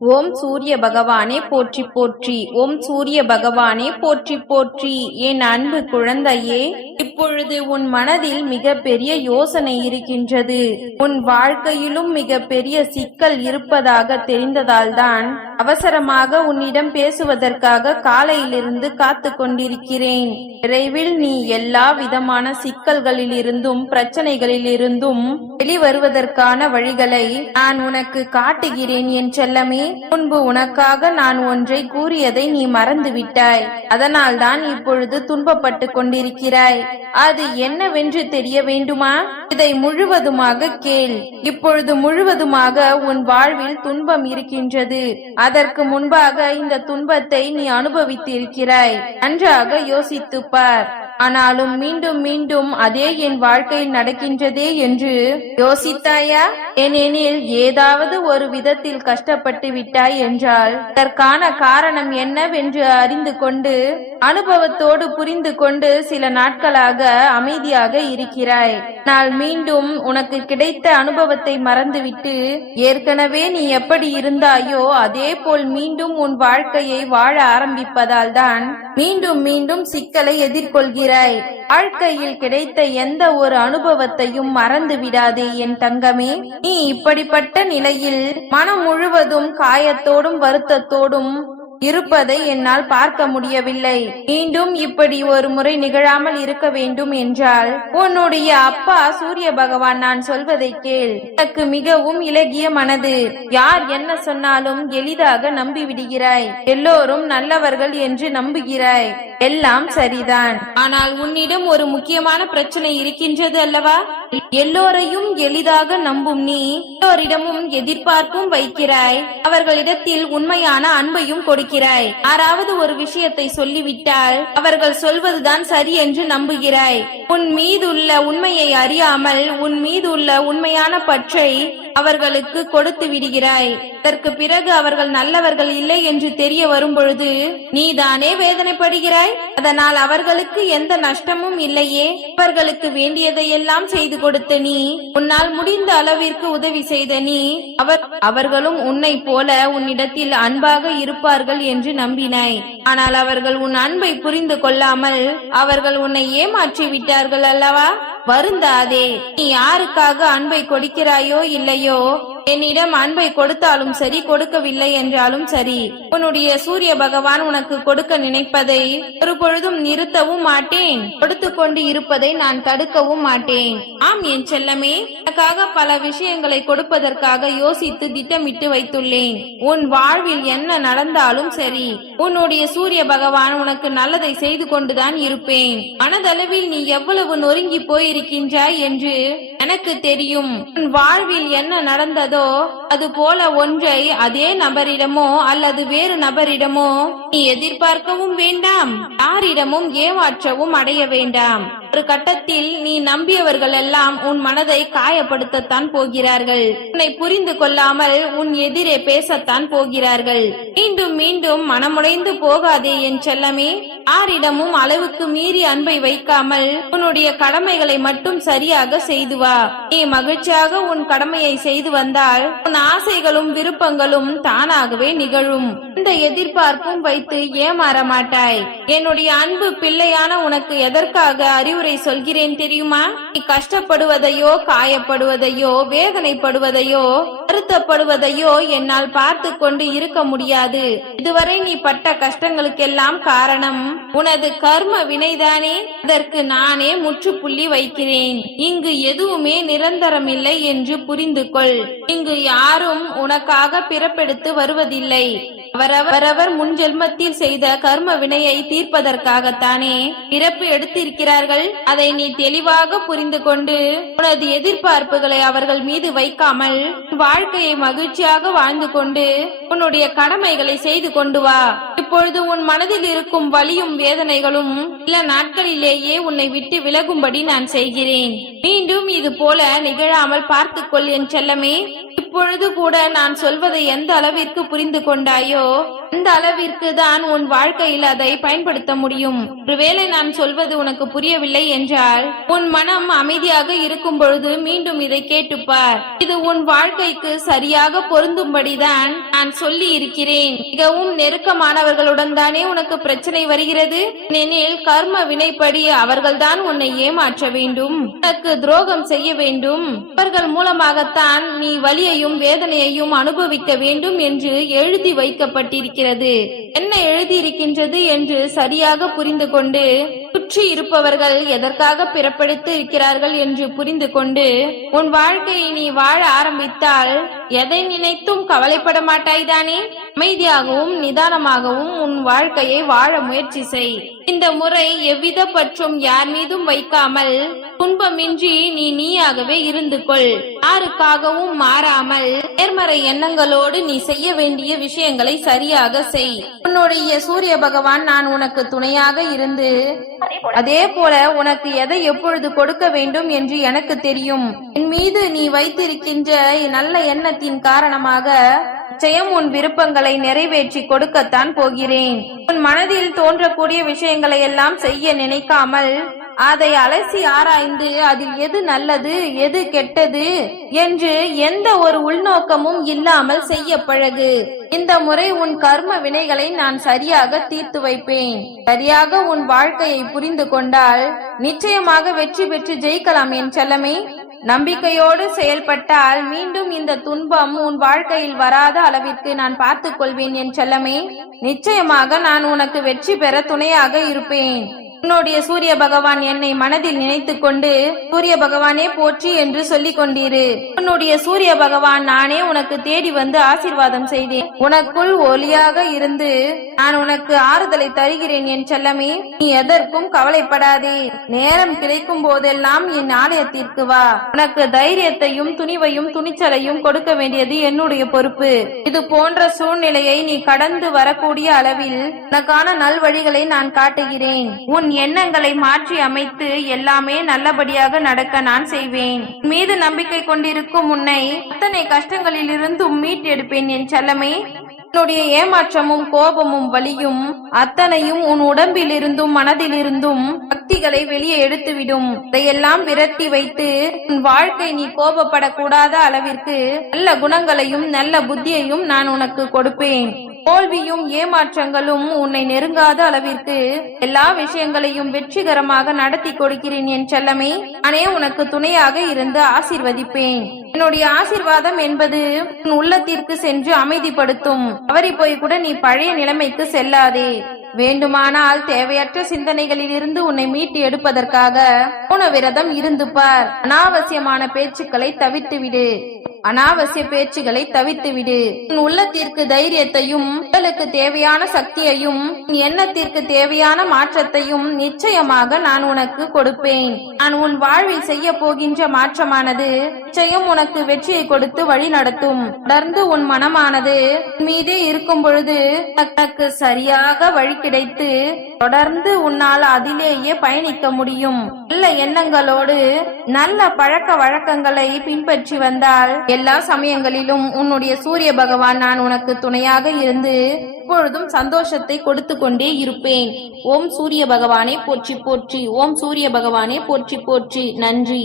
ஓம் சூரிய பகவானே போற்றி போற்றி. ஓம் சூரிய பகவானே போற்றி போற்றி. என் அன்பு குழந்தையே, இப்பொழுது உன் மனதில் மிக பெரிய யோசனை இருக்கின்றது. உன் வாழ்க்கையிலும் மிக பெரிய சிக்கல் இருப்பதாக தெரிந்ததால்தான் அவசரமாக உன்னிடம் பேசுவதற்காக காலையிலிருந்து காத்து கொண்டிருக்கிறேன். விரைவில் நீ எல்லா விதமான சிக்கல்களிலிருந்தும் பிரச்சனைகளிலிருந்தும் வெளிவருவதற்கான வழிகளை நான் உனக்கு காட்டுகிறேன் என் செல்லமே. முன்பு உனக்காக நான் ஒன்றை கூறியதை நீ மறந்து விட்டாய். அதனால் தான் இப்பொழுது துன்பப்பட்டு கொண்டிருக்கிறாய். அது என்னவென்று தெரிய வேண்டுமா? இதை முழுவதுமாக கேள். இப்பொழுது முழுவதுமாக உன் வாழ்வில் துன்பம் இருக்கின்றது. அதற்கு முன்பாக இந்த துன்பத்தை நீ அனுபவித்திருக்கிறாய். நன்றாக யோசித்துப் பார். ஆனாலும் மீண்டும் மீண்டும் அதே என் வாழ்க்கையில் நடக்கின்றதே என்று யோசித்தாயா? ஏனெனில் ஏதாவது ஒரு விதத்தில் கஷ்டப்பட்டு விட்டாய் என்றால் அதற்கான காரணம் என்னவென்று அறிந்து கொண்டு அனுபவத்தோடு புரிந்து கொண்டு சில நாட்களாக அமைதியாக இருக்கிறாய். நான் மீண்டும் உனக்கு கிடைத்த அனுபவத்தை மறந்துவிட்டு ஏற்கனவே நீ எப்படி இருந்தாயோ அதே போல் மீண்டும் உன் வாழ்க்கையை வாழ ஆரம்பிப்பதால் தான் மீண்டும் மீண்டும் சிக்கலை எதிர்கொள்கிறாய். வாழ்க்கையில் கிடைத்த எந்த ஒரு அனுபவத்தையும் மறந்து விடாதே என் தங்கமே. நீ இப்படிப்பட்ட நிலையில் மனம் முழுவதும் காயத்தோடும் வருத்தத்தோடும் இருப்பதை என்னால் பார்க்க முடியவில்லை. மீண்டும் இப்படி ஒரு முறை நிகழாமல் இருக்க வேண்டும் என்றால் உன்னுடைய அப்பா சூரிய பகவான் நான் சொல்வதை கேள். எனக்கு மிகவும் இலகிய மனது. யார் என்ன சொன்னாலும் எளிதாக நம்பிவிடுகிறாய். எல்லோரும் நல்லவர்கள் என்று நம்புகிறாய். எல்லாம் சரிதான். ஆனால் உன்னிடம் ஒரு முக்கியமான பிரச்சனை இருக்கின்றது அல்லவா? எல்லோரையும் எளிதாக நம்பும் நீ எல்லோரிடமும் எதிர்பார்ப்பும் வைக்கிறாய். அவர்களிடத்தில் உண்மையான அன்பையும் கொடுக்கிறாய். யாராவது ஒரு விஷயத்தை சொல்லிவிட்டால் அவர்கள் சொல்வதுதான் சரி என்று நம்புகிறாய். உன் மீதுள்ள உண்மையை அறியாமல் உன் மீது உள்ள உண்மையான பற்றை அவர்களுக்கு கொடுத்து விடுகிறாய். அதற்கு பிறகு அவர்கள் நல்லவர்கள் இல்லை என்று தெரிய வரும் பொழுது நீதானே வேதனைப்படுகிறாய். அதனால் அவர்களுக்கு எந்த நஷ்டமும் இல்லையே. அவர்களுக்கு வேண்டியதையெல்லாம் செய்து கொடுத்த நீ, உன்னால் முடிந்த அளவிற்கு உதவி செய்த நீ, அவர்களும் உன்னை போல உன்னிடத்தில் அன்பாக இருப்பார்கள் என்று நம்பினாய். ஆனால் அவர்கள் உன் அன்பை புரிந்து கொள்ளாமல் அவர்கள் உன்னை ஏமாற்றி விட்டார்கள் அல்லவா? வருந்தாதே. நீ யாருக்காக அன்பை கொடுக்கிறாயோ இல்லையோ, என்னிடம் அன்பை கொடுத்தாலும் சரி கொடுக்கவில்லை என்றாலும் சரி, உன்னுடைய சூரிய பகவான் உனக்கு கொடுக்க நினைப்பதை ஒரு பொழுதும் நிறுத்தவும் மாட்டேன். கொடுத்து கொண்டு இருப்பதை நான் தடுக்கவும் மாட்டேன். ஆம் என் செல்லமே, உனக்காக பல விஷயங்களை கொடுப்பதற்காக யோசித்து திட்டமிட்டு வைத்துள்ளேன். உன் வாழ்வில் என்ன நடந்தாலும் சரி, உன்னுடைய சூரிய பகவான் உனக்கு நல்லதை செய்து கொண்டுதான் இருப்பேன். மனதளவில் நீ எவ்வளவு நொறுங்கி போயிருக்கின்றாய் என்று எனக்கு தெரியும். உன் வாழ்வில் என்ன நடந்ததோ அது போல ஒன்றை அதே நபரிடமோ அல்லது வேறு நபரிடமோ நீ எதிர்பார்க்கவும் வேண்டாம். யாரிடமும் ஏமாற்றவும் அடைய வேண்டாம். ஒரு கட்டத்தில் நீ நம்பியவர்கள் எல்லாம் உன் மனதை காயப்படுத்தத்தான் போகிறார்கள். உன்னை புரிந்து கொள்ளாமல் உன் எதிரே பேசத்தான் போகிறார்கள். மீண்டும் மீண்டும் மனமுடைந்து போகாதே என் செல்லமே. யாரிடமும் அளவுக்கு மீறி அன்பை வைக்காமல் உன்னுடைய கடமைகளை மட்டும் சரியாக செய்து வா. நீ மகிழ்ச்சியாக உன் கடமையை செய்து வந்தால் உன் ஆசைகளும் விருப்பங்களும் தானாகவே நிகழும். இந்த எதிர்பார்ப்பும் வைத்து ஏமாற மாட்டாய். என்னுடைய அன்பு பிள்ளையான உனக்கு எதற்காக அறிவுரை சொல்கிறேன் தெரியுமா? நீ கஷ்டப்படுவதையோ காயப்படுவதையோ வேதனைப்படுவதையோ வருத்தப்படுவதையோ என்னால் பார்த்து கொண்டு இருக்க முடியாது. இதுவரை நீ பட்ட கஷ்டங்களுக்கெல்லாம் காரணம் உனது கர்ம வினைதானே. அதற்கு நானே முற்றுப்புள்ளி வைக்கிறேன். இங்கு எதுவுமே நிரந்தரமில்லை என்று புரிந்து கொள். இங்கு யாரும் உனக்காக பிறப்பெடுத்து வருவதில்லை. அவரவர் முன் ஜென்மத்தில் செய்த கர்ம வினையை தீர்ப்பதற்காகத்தானே பிறப்பு எடுத்திருக்கிறார்கள். அதை நீ தெளிவாக புரிந்து கொண்டு உனது எதிர்பார்ப்புகளை அவர்கள் மீது வைக்காமல் வாழ்க்கையை மகிழ்ச்சியாக வாழ்ந்து கொண்டு உன்னுடைய கடமைகளை செய்து கொண்டு வா. இப்பொழுது உன் மனதில் இருக்கும் வலியும் வேதனைகளும் சில நாட்களிலேயே உன்னை விட்டு விலகும்படி நான் செய்கிறேன். மீண்டும் இது போல நிகழாமல் பார்த்துக்கொள் என் செல்லமே. இப்பொழுது கூட நான் சொல்வதை எந்த அளவிற்கு புரிந்து கொண்டாயோ அந்த அளவிற்கு தான் உன் வாழ்க்கையில் அதை பயன்படுத்த முடியும். ஒருவேளை நான் சொல்வது உனக்கு புரியவில்லை என்றால் உன் மனம் அமைதியாக இருக்கும் பொழுது மீண்டும் இதை கேட்டுப்பார். இது உன் வாழ்க்கைக்கு சரியாக பொருந்தும்படிதான் நான் சொல்லி இருக்கிறேன். மிகவும் நெருக்கமானவர்களுடன் தானே உனக்கு பிரச்சனை வருகிறது. எனில் கர்ம வினைப்படி அவர்கள்தான் உன்னை ஏமாற்ற வேண்டும், உனக்கு துரோகம் செய்ய வேண்டும். அவர்கள் மூலமாகத்தான் நீ வலியையும் வேதனையையும் அனுபவிக்க வேண்டும் என்று எழுதி வைக்கப்பட்டிருக்கிறது. என்ன எழுதியிருக்கின்றது என்று சரியாக புரிந்து கொண்டு, சுற்றி இருப்பவர்கள் எதற்காக பிறப்பெடுத்து இருக்கிறார்கள் என்று புரிந்து கொண்டு உன் வாழ்க்கையை நீ வாழ ஆரம்பித்தால் எதை நினைத்தும் கவலைப்பட மாட்டாய்தானே? அமைதியாகவும் நிதானமாகவும் உன் வாழ்க்கையை வாழ முயற்சி செய். இந்த முறை எவ்வித பற்றும் யார் மீதும் வைக்காமல் துன்பமின்றி நீ நீயாகவே இருந்து கொள். யாருக்காகவும் மாறாமல் நேர்மறை எண்ணங்களோடு நீ செய்ய வேண்டிய விஷயங்களை சரியாக செய். உன்னுடைய சூரிய பகவான் நான் உனக்கு துணையாக இருந்து அதே போல உனக்கு எதை எப்பொழுது கொடுக்க வேண்டும் என்று எனக்கு தெரியும். என் மீது நீ வைத்திருக்கின்ற நல்ல எண்ணத்தின் காரணமாக நிச்சயம் உன் விருப்பங்களை நிறைவேற்றி கொடுக்கத்தான் போகிறேன். உன் மனதில் தோன்றக்கூடிய விஷயங்களை எல்லாம் செய்ய நினைக்காமல் அதை அலசி ஆராய்ந்து அதில் எது நல்லது எது கெட்டது என்று எந்த ஒரு உள்நோக்கமும் இல்லாமல் செய்ய பழகு. இந்த முறை உன் கர்ம வினைகளை நான் சரியாக தீர்த்து வைப்பேன். சரியாக உன் வாழ்க்கையை புரிந்து கொண்டால் நிச்சயமாக வெற்றி பெற்று ஜெயிக்கலாம் என் செல்லமே. நம்பிக்கையோடு செயல்பட்டால் மீண்டும் இந்த துன்பம் உன் வாழ்க்கையில் வராத அளவிற்கு நான் பார்த்துக் கொள்வேன் என் செல்லமே. நிச்சயமாக நான் உனக்கு வெற்றி பெற துணையாக இருப்பேன். உன்னுடைய சூரிய பகவான் என்னை மனதில் நினைத்து கொண்டு சூரிய பகவானே போற்றி என்று சொல்லிக் கொண்டீரு. உன்னுடைய சூரிய பகவான் நானே உனக்கு தேடி வந்து ஆசீர்வாதம் செய்தேன். உனக்குள் ஒளியாக இருந்து நான் உனக்கு ஆறுதலை தருகிறேன் என் செல்லமே. நீ எதற்கும் கவலைப்படாதே. நேரம் கிடைக்கும் போதெல்லாம் என் ஆலயத்திற்கு வா. உனக்கு தைரியத்தையும் துணிவையும் துணிச்சலையும் கொடுக்க வேண்டியது என்னுடைய பொறுப்பு. இது போன்ற சூழ்நிலையை நீ கடந்து வரக்கூடிய அளவில் உனக்கான நல்வழிகளை நான் காட்டுகிறேன். உன் எண்ணங்களை மாற்றி அமைத்து எல்லாமே நல்லபடியாக நடக்க நான் செய்வேன். மீது நம்பிக்கை கொண்டிருக்கும் உன்னை அத்தனை கஷ்டங்களில் இருந்தும் மீட்டெடுப்பேன் என் செல்லமே. உன்னுடைய ஏமாற்றமும் கோபமும் வலியும் அத்தனையும் உன் உடம்பில் இருந்தும் மனதில் இருந்தும் சக்திகளை வெளியே எடுத்துவிடும். இதையெல்லாம் விரட்டி வைத்து உன் வாழ்க்கை நீ கோபப்படக்கூடாத அளவிற்கு நல்ல குணங்களையும் நல்ல புத்தியையும் நான் உனக்கு கொடுப்பேன். தோல்வியும் ஏமாற்றங்களும் உன்னை நெருங்காத அளவிற்கு எல்லா விஷயங்களையும் வெற்றிகரமாக நடத்தி கொடுக்கிறேன் என் செல்லமே. நானே உனக்கு துணையாக இருந்து ஆசீர்வதிப்பேன். என்னுடைய ஆசீர்வாதம் என்பது உன் உள்ளத்திற்கு சென்று அமைதிப்படுத்தும். தவறி போய் கூட நீ பழைய நிலைமைக்கு செல்லாதே. வேண்டுமானால் தேவையற்ற சிந்தனைகளில் இருந்து உன்னை மீட்டு எடுப்பதற்காக மௌன விரதம் இருந்து பார். அனாவசியமான பேச்சுக்களை தவிர்த்துவிடு. அனாவசிய பேச்சுகளை தவிர்த்துவிடு. உன் உள்ளத்திற்கு தைரியத்தையும் உடலுக்கு தேவையான சக்தியையும் எண்ணத்திற்கு தேவையான மாற்றத்தையும் நிச்சயமாக நான் உனக்கு கொடுப்பேன். நான் உன் வாழ்வில் செய்ய போகின்ற மாற்றமானது நிச்சயம் உனக்கு வெற்றியை கொடுத்து வழி நடத்தும். தொடர்ந்து உன் மனமானது மீதே இருக்கும் பொழுது உனக்கு சரியாக வழி கிடைத்து தொடர்ந்து உன்னால் அதிலேயே பயணிக்க முடியும். நல்ல எண்ணங்களோடு நல்ல பழக்க வழக்கங்களை பின்பற்றி வந்தால் எல்லா சமயங்களிலும் உன்னுடைய சூரிய பகவான் நான் உனக்கு துணையாக இருந்து எப்பொழுதும் சந்தோஷத்தை கொடுத்து கொண்டே இருப்பேன். ஓம் சூரிய பகவானே போற்றி போற்றி. ஓம் சூரிய பகவானே போற்றி போற்றி. நன்றி.